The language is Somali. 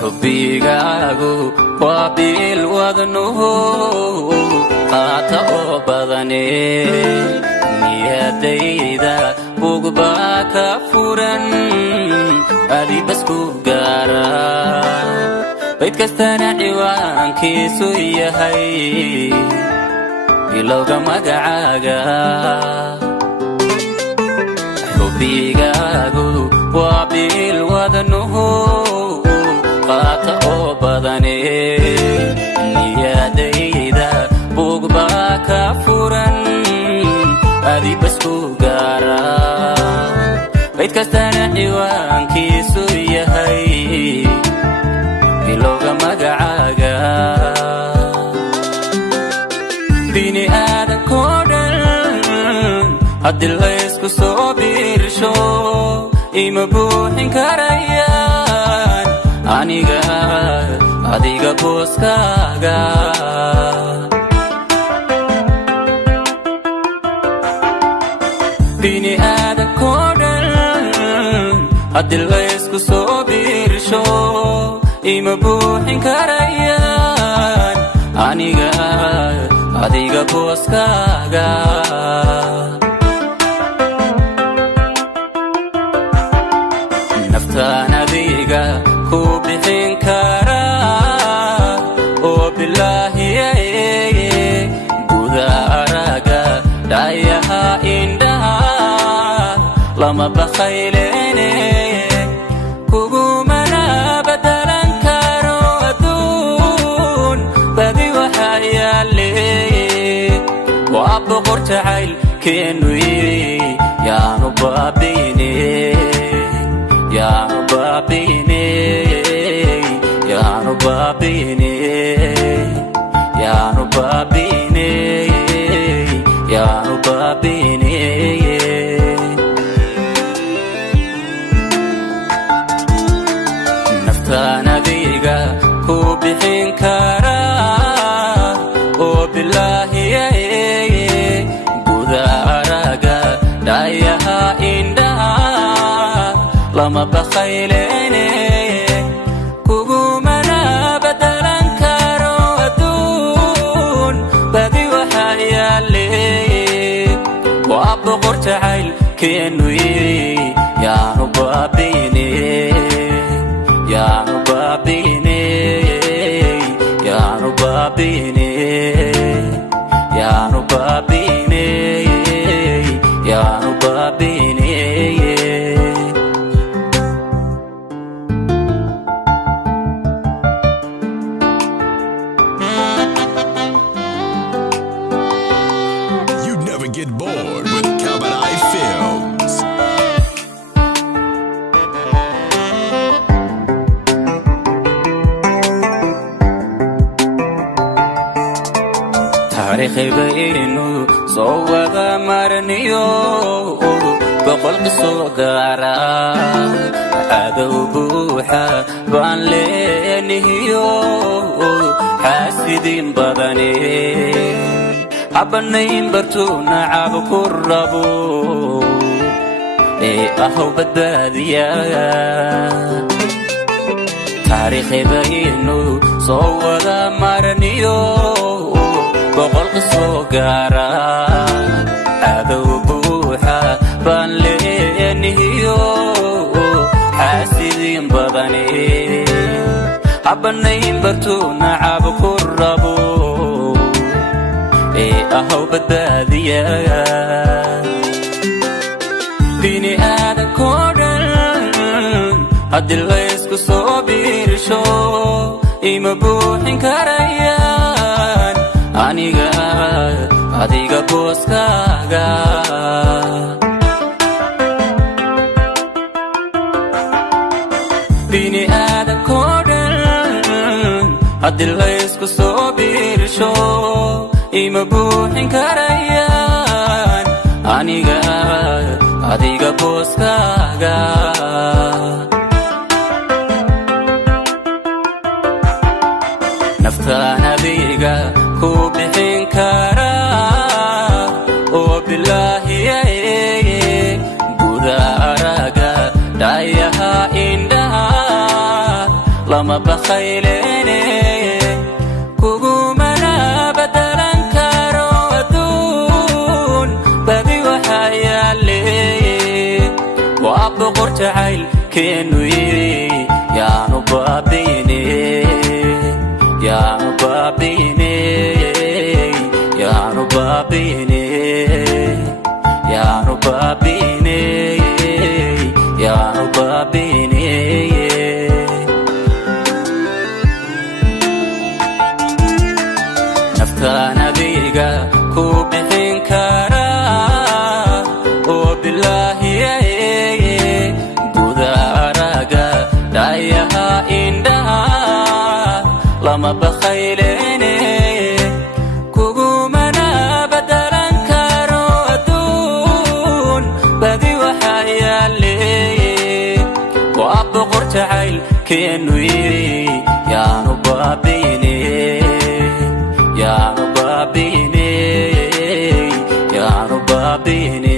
xubbigaagu waa bil wadnuhu qaata oo badane niyadayda bugbaa ka furan adi bas ku gaara bayd kastana ciwaankiisu yahay bilowga magacaaga xubbigaagu waa bil wadnuhu qaata oo badane niyadayda bugbaa ka furan adi bas ku gaara bayd kastana ciwaankiisu yahay bilowga magacaaga bini aadankoo dhan haddii laysku soo biirsho ima buuxin karayaan aniga adiga booskaaga bini aadankoo dhan haddii laysku soo biirsho ima buuxin karayaan aniga adiga booskaaga naftaan adiga ku bixin karaa oo bilaahiye guda araga dhayaha indhaha lama bakhaylene kugumana badalan karo adduun badi waxaa yaale waa boqor jacaylkeenu yaanu baabiine yaanu baabiine yaanu baabiine yaanu baabiine yaanu baabiine naftaan adiga ku bixin karaa oo bilaahiye guda araga dhayaha indhaha lama bakhaylene kugumana badalan karo adduun badi waxaa yaale waa boqor jacaylkeenu yaanu baabiine yaanu baabiine yaanu baabiine yaanu baabiine yaanu baabiine Get bored with Kabanai Films. taariikhibaynu soo wada marniyo boqol qisoo gaara cadow buuxa baan leenihiyo xaasidiin badane habanayn bartuu nacab ku rabo ee ahow badbaadiya taariikhibaynu soo wada marniyo boqol qisoo gaara cadow buuxa baan leenihiyo xaasidiin badane habanayn bartuu nacab ku rabo ahow badbaadiya bini aadankoo dhan haddii laysku soo biirsho ima buuxin karayaan aniga adiga booskaaga bini aadankoo dhan haddii laysku soo biirsho ima buuxin karayaan aniga adiga booskaaga naftaan adiga ku bixin karaa oo bilaahiye guda araga dhayaha indhaha lama bakhaylene kugumana badalan karo aduun badi waxa yaale waa boqor jacayl keenu yiri yaanu baabine yaanu baabine yaanu baabine yaanu baabine yaanu baabine naftaana biga ku bixin kara oo bilaahi gudaaraga dhayaha indhaha lama bakhaylene kugumana badalan karo aduun badi waxa yaale waa boqor jacayl keenu yiri yaanu baabine yaanu baabine yaanu baabine